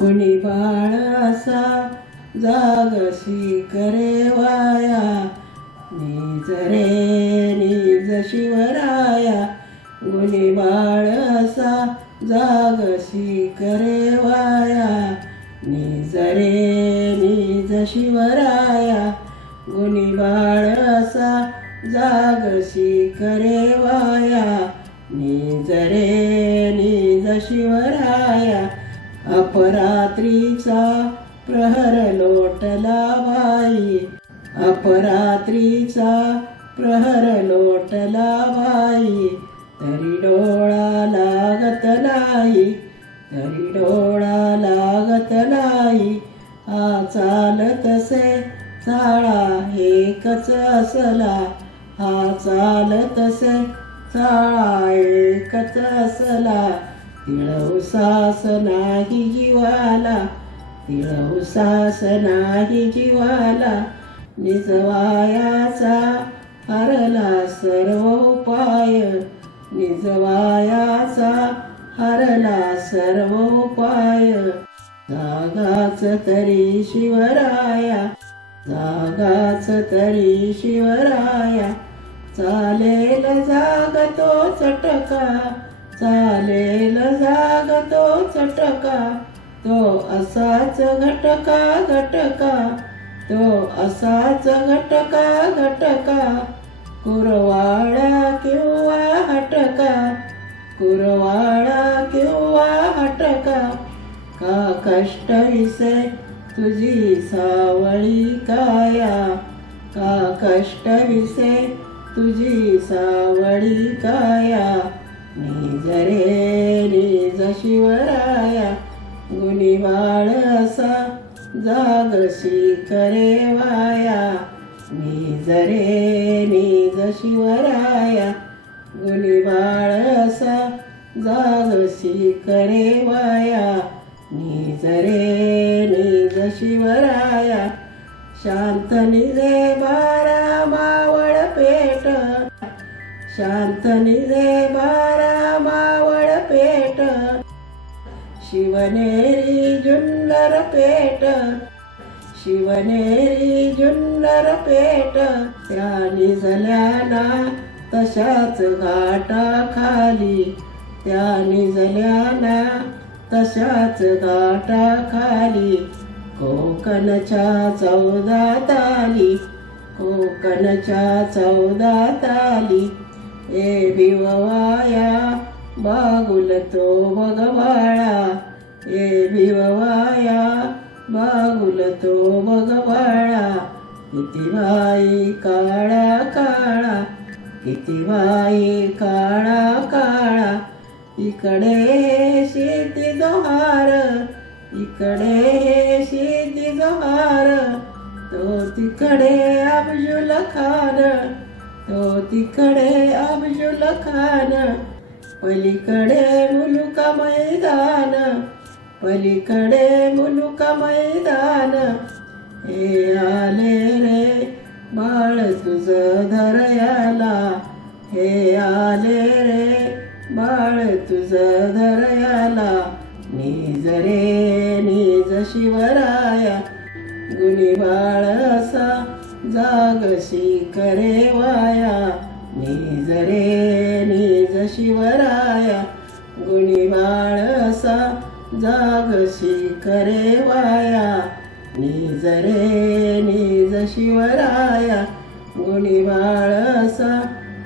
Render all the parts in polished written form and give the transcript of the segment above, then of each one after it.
गुणी बाळासा जागशी करे वाया, निज रे निज शिवराया. गुणी बाळासा जागशी करे वाया, निज रे निज शिवराया. गुणी बाळासा जागशी करे वाया, निज रे निज शिवराया. अपरात्रीचा प्रहर लोटला बाई, अपरात्रीचा प्रहर लोटला बाई. तरी डोळा लागत नाही, तरी डोळा लागत नाही. हा चालतसे चाळा एकच असला, हा चालतसे चाळा एकच असला. तिळवसास नाही जीवाला, तिळवसास नाही जीवाला. निजवायाचा हरला सर्व उपाय, निजवायाचा हरला सर्व उपाय. जागाच तरी शिवराया, जागाच तरी शिवराया. चालेल जागतो चटका, चालेल जागतो चटका. तो असाच घटका घटका, तो असाच घटका घटका. कुरवाडा किंवा हटका, कुरवाडा किंवा हटका. का कष्ट विसे तुझी सावळी काया, का कष्ट विसे तुझी सावळी काया. निज रे निज शिवराया. गुणी बाळासा जागशी करे वाया, निज रे निज शिवराया. गुणी बाळासा जागशी करे वाया, निज रे निज शिवराया. शांत निजे बारा मावळ पेट, शांत निजे बारा मावळ पेट. शिवनेरी जुन्नर पेट, शिवनेरी जुन्नर पेट. त्या निजल्याना तशाच घाटा खाली, त्या निजल्याना तशाच घाटा खाली. कोकणच्या 14 ताली, कोकणच्या 14 ताली. ए भिववाया बागुलतो बघ बाळा, ए भिववाया बागुलतो बघ बाळा. किती बाई काळा काळा, किती बाई काळा काळा. इकडे शेती जोहार, इकडे शेती जोहार. तो तिकडे अफजल खान, तो तिकडे अफजल खान. पलीकडे मुलुका मैदान, पलीकडे मुलुका मैदान. हे आले रे बाळ तुझ धरयाला, हे आले रे बाळ तुझ धरयाला. निज रे निज शिवराया. गुणी बाळासा जागशी करे वाया, निज रे निज शिवराया. गुणी बाळासा जागशी करे वाया, निज रे निज शिवराया. गुणी बाळासा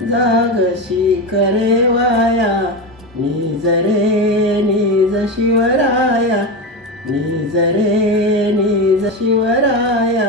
जागशी करे वाया, निज रे निज शिवराया. निज रे निज शिवराया.